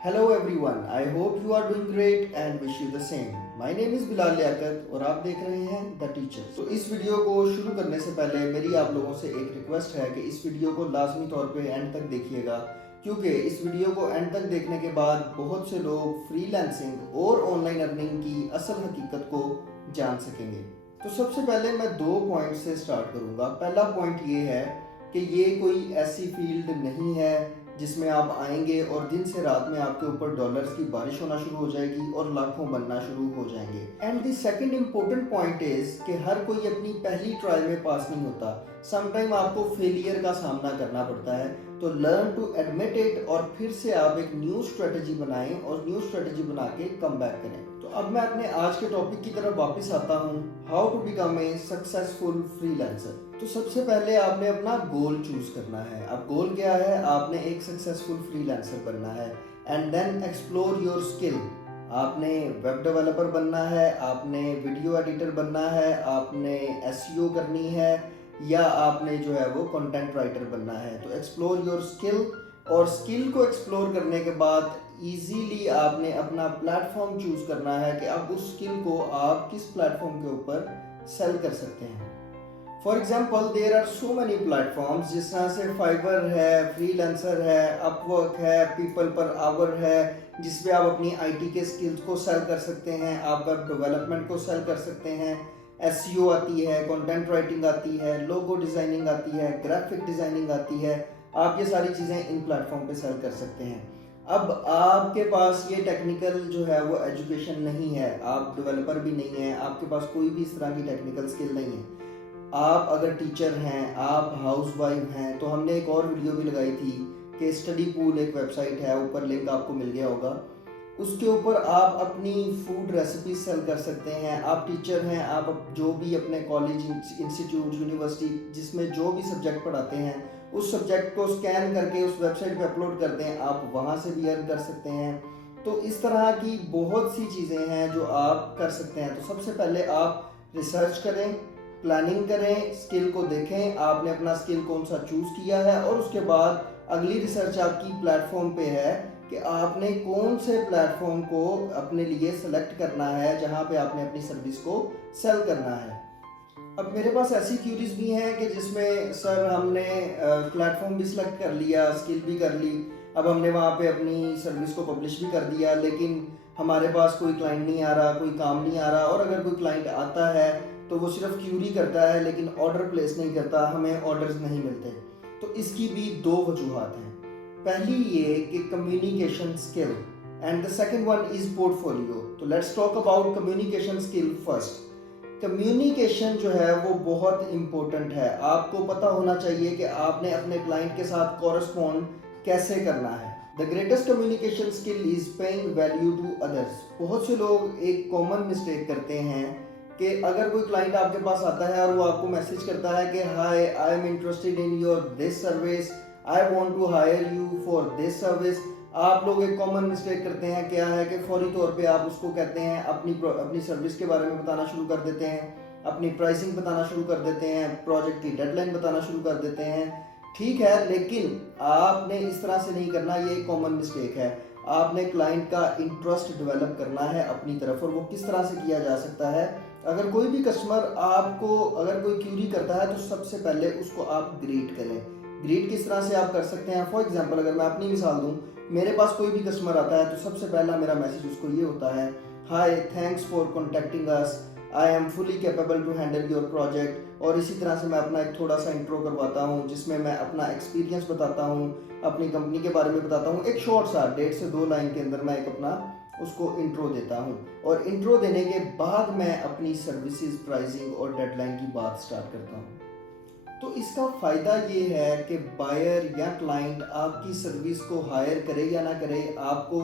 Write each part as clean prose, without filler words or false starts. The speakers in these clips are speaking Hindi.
Hello everyone, I hope you are doing great and wish you the same. My name is Bilal Liaquat और आप देख रहे हैं द टीचर। तो इस वीडियो को शुरू करने से पहले मेरी आप लोगों से एक रिक्वेस्ट है कि इस वीडियो को लाजमी तौर पे एंड तक देखिएगा, क्योंकि इस वीडियो को एंड तक देखने के बाद बहुत से लोग फ्रीलांसिंग और ऑनलाइन अर्निंग की असल हकीकत को जान सकेंगे। तो सबसे पहले मैं 2 पॉइंट से स्टार्ट करूंगा। पहला पॉइंट ये है कि ये कोई ऐसी फील्ड नहीं है जिसमें आप आएंगे और दिन से रात में आपके ऊपर डॉलर्स की बारिश होना शुरू हो जाएगी और लाखों बनना शुरू हो जाएंगे। And the second important point is कि हर कोई अपनी पहली ट्राई में पास नहीं होता। समटाइम आपको फेलियर का सामना करना पड़ता है, तो लर्न टू एडमिट इट और फिर से आप एक न्यू स्ट्रेटजी बनाएं और न्यू स्ट्रेटजी बना के कम बैक करें। तो अब मैं अपने आज के टॉपिक की तरफ वापस आता हूँ, how to become a successful freelancer. तो सबसे पहले आपने अपना गोल चूज करना है। अब गोल क्या है? आपने एक सक्सेसफुल फ्रीलांसर बनना है and then explore your skill. आपने वेब डेवलपर बनना है, आपने वीडियो एडिटर बनना है, आपने एसईओ करनी है, या आपने जो है वो कंटेंट राइटर बनना है। तो एक्सप्लोर योर स्किल, और स्किल को एक्सप्लोर करने के बाद इजीली आपने अपना प्लेटफॉर्म चूज करना है कि अब उस स्किल को आप किस प्लेटफॉर्म के ऊपर सेल कर सकते हैं। For example there are so many platforms, जिस तरह से फाइवर है, फ्रीलांसर है, अपवर्क है, पीपल पर आवर है, जिसपे आप अपनी आईटी के स्किल्स को सेल कर सकते हैं, आप वेब डेवलपमेंट को सेल कर सकते हैं, एसईओ आती है, कंटेंट राइटिंग आती है, लोगो डिजाइनिंग आती है, ग्राफिक डिजाइनिंग आती है। आप ये सारी चीज़ें इन प्लेटफॉर्म पे सेल कर सकते हैं। अब आपके पास ये टेक्निकल जो है वो एजुकेशन नहीं है, आप डेवलपर भी नहीं है, आपके पास कोई भी इस तरह की टेक्निकल स्किल नहीं है, आप अगर टीचर हैं, आप हाउस वाइफ हैं, तो हमने एक और वीडियो भी लगाई थी कि स्टडी पूल एक वेबसाइट है, ऊपर लिंक आपको मिल गया होगा, उसके ऊपर आप अपनी फूड रेसिपी सेल कर सकते हैं। आप टीचर हैं, आप जो भी अपने कॉलेज, इंस्टीट्यूट, यूनिवर्सिटी जिसमें जो भी सब्जेक्ट पढ़ाते हैं, उस सब्जेक्ट को स्कैन करके उस वेबसाइट पे अपलोड कर दें, आप वहाँ से भी अर्न कर सकते हैं। तो इस तरह की बहुत सी चीज़ें हैं जो आप कर सकते हैं। तो सबसे पहले आप रिसर्च करें, प्लानिंग करें, स्किल को देखें, आपने अपना स्किल कौन सा चूज किया है, और उसके बाद अगली रिसर्च आपकी प्लेटफॉर्म पे है कि आपने कौन से प्लेटफॉर्म को अपने लिए सेलेक्ट करना है जहां पे आपने अपनी सर्विस को सेल करना है। अब मेरे पास ऐसी क्यूरीज भी हैं कि जिसमें सर हमने प्लेटफॉर्म भी सिलेक्ट कर लिया, स्किल भी कर ली, अब हमने वहाँ पे अपनी सर्विस को पब्लिश भी कर दिया, लेकिन हमारे पास कोई क्लाइंट नहीं आ रहा, कोई काम नहीं आ रहा, और अगर कोई क्लाइंट आता है तो वो सिर्फ क्यूरी करता है लेकिन ऑर्डर प्लेस नहीं करता, हमें ऑर्डर्स नहीं मिलते। तो इसकी भी 2 वजूहात हैं। पहली ये कि communication skill, and the second one is portfolio. तो let's talk about communication skill first. Communication जो है वो बहुत इंपॉर्टेंट है। आपको पता होना चाहिए कि आपने अपने क्लाइंट के साथ कॉरेस्पॉन्ड कैसे करना है। The greatest communication skill is paying value to others. बहुत से लोग एक कॉमन मिस्टेक करते हैं कि अगर कोई क्लाइंट आपके पास आता है और वो आपको मैसेज करता है कि hi I am interested in your this service, I want to hire you for this service, आप लोग एक कॉमन मिस्टेक करते हैं, क्या है कि फौरी तौर पे आप उसको कहते हैं, अपनी सर्विस के बारे में बताना शुरू कर देते हैं, अपनी प्राइसिंग बताना शुरू कर देते हैं, प्रोजेक्ट की डेडलाइन बताना शुरू कर देते हैं। ठीक है, लेकिन आपने इस तरह से नहीं करना, ये एक कॉमन मिस्टेक है। आपने क्लाइंट का इंटरेस्ट डेवलप करना है अपनी तरफ, और वो किस तरह से किया जा सकता है? अगर कोई भी कस्टमर आपको अगर कोई क्यूरी करता है तो सबसे पहले उसको आप ग्रीट करें। ग्रीट किस तरह से आप कर सकते हैं? फॉर एग्जांपल अगर मैं अपनी मिसाल दूं, मेरे पास कोई भी कस्टमर आता है तो सबसे पहला मेरा मैसेज उसको ये होता है, hi thanks for contacting us, I am fully capable to handle your project. और इसी तरह से मैं अपना एक थोड़ा सा इंट्रो करवाता हूँ जिसमें मैं अपना एक्सपीरियंस बताता हूँ, अपनी कंपनी के बारे में बताता हूँ। एक शॉर्ट सा 1.5 से 2 लाइन के अंदर मैं एक अपना उसको इंट्रो देता हूँ, और इंट्रो देने के बाद मैं अपनी सर्विसेज, प्राइसिंग और डेडलाइन की बात स्टार्ट करता हूँ। तो इसका फ़ायदा ये है कि बायर या क्लाइंट आपकी सर्विस को हायर करे या ना करे, आपको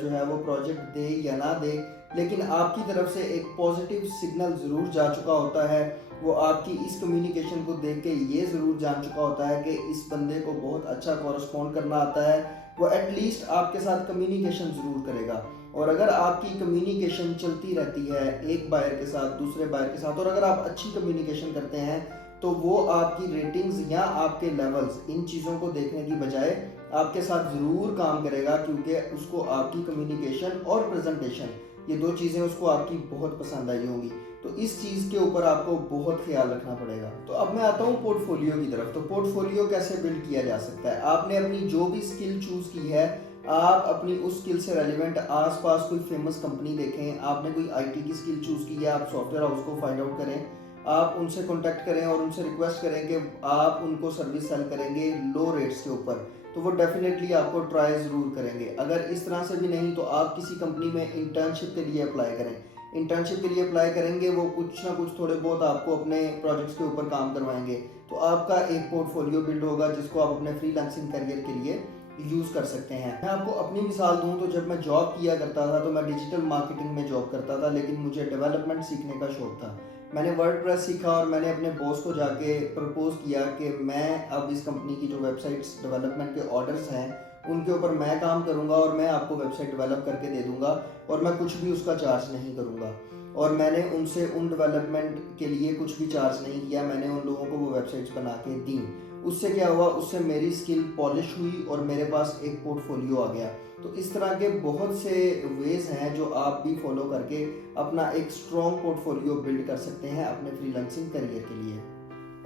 जो है वो प्रोजेक्ट दे या ना दे, लेकिन आपकी तरफ से एक पॉजिटिव सिग्नल ज़रूर जा चुका होता है। वो आपकी इस कम्युनिकेशन को देख के ये ज़रूर जान चुका होता है कि इस बंदे को बहुत अच्छा कॉरेस्पॉन्ड करना आता है, वो एटलीस्ट आपके साथ कम्युनिकेशन ज़रूर करेगा। और अगर आपकी कम्युनिकेशन चलती रहती है एक बायर के साथ, दूसरे बायर के साथ, और अगर आप अच्छी कम्युनिकेशन करते हैं, तो वो आपकी रेटिंग्स या आपके लेवल्स इन चीज़ों को देखने की बजाय आपके साथ ज़रूर काम करेगा, क्योंकि उसको आपकी कम्युनिकेशन और प्रेजेंटेशन ये दो चीज़ें उसको आपकी बहुत पसंद आई होंगी। तो इस चीज़ के ऊपर आपको बहुत ख्याल रखना पड़ेगा। तो अब मैं आता हूँ पोर्टफोलियो की तरफ। तो पोर्टफोलियो कैसे बिल्ड किया जा सकता है? आपने अपनी जो भी स्किल चूज़ की है, आप अपनी उस स्किल से रेलिवेंट आसपास कोई फेमस कंपनी देखें। आपने कोई आईटी की स्किल चूज़ की है, आप सॉफ्टवेयर हाउस को फाइंड आउट करें, आप उनसे कॉन्टैक्ट करें और उनसे रिक्वेस्ट करें कि आप उनको सर्विस सेल करेंगे लो रेट्स के ऊपर, तो वो डेफिनेटली आपको ट्राई ज़रूर करेंगे। अगर इस तरह से भी नहीं तो आप किसी कंपनी में इंटर्नशिप के लिए अप्लाई करें। इंटर्नशिप के लिए अप्लाई करेंगे, वो कुछ ना कुछ थोड़े बहुत आपको अपने प्रोजेक्ट्स के ऊपर काम करवाएंगे, तो आपका एक पोर्टफोलियो बिल्ड होगा जिसको आप अपने फ्रीलांसिंग करियर के लिए यूज़ कर सकते हैं। मैं आपको अपनी मिसाल दूं तो जब मैं जॉब किया करता था तो मैं डिजिटल मार्केटिंग में जॉब करता था, लेकिन मुझे डेवलपमेंट सीखने का शौक था। मैंने वर्डप्रेस सीखा और मैंने अपने बॉस को जाके प्रपोज किया कि मैं अब इस कंपनी की जो वेबसाइट्स डेवलपमेंट के ऑर्डर्स हैं उनके ऊपर मैं काम करूंगा और मैं आपको वेबसाइट डेवलप करके दे दूंगा और मैं कुछ भी उसका चार्ज नहीं करूंगा। और मैंने उनसे उन डेवलपमेंट के लिए कुछ भी चार्ज नहीं किया, मैंने उन लोगों को वो वेबसाइट्स बना के दी। उससे क्या हुआ, उससे मेरी स्किल पॉलिश हुई और मेरे पास एक पोर्टफोलियो आ गया। तो इस तरह के बहुत से वेज हैं जो आप भी फॉलो करके अपना एक स्ट्रॉन्ग पोर्टफोलियो बिल्ड कर सकते हैं अपने फ्रीलांसिंग करियर के लिए।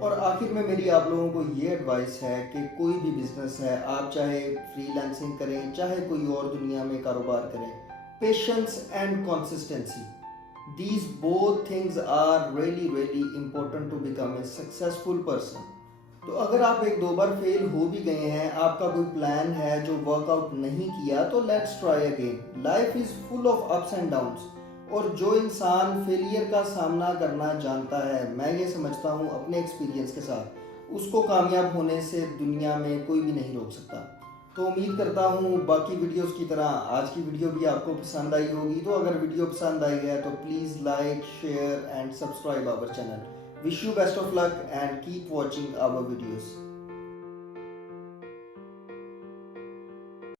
और आखिर में मेरी आप लोगों को ये एडवाइस है कि कोई भी बिजनेस है, आप चाहे फ्रीलांसिंग करें चाहे कोई और दुनिया में कारोबार करें, patience and consistency, these both things are really important to become a successful person। तो अगर आप एक दो बार फेल हो भी गए हैं, आपका कोई प्लान है जो वर्कआउट नहीं किया, तो let's try again. Life is full of ups and downs, और जो इंसान फेलियर का सामना करना जानता है, मैं ये समझता हूँ अपने एक्सपीरियंस के साथ, उसको कामयाब होने से दुनिया में कोई भी नहीं रोक सकता। तो उम्मीद करता हूँ बाकी वीडियोस की तरह आज की वीडियो भी आपको पसंद आई होगी। तो अगर वीडियो पसंद आई है तो please like, share and subscribe our channel. Wish you best of luck and keep watching our videos.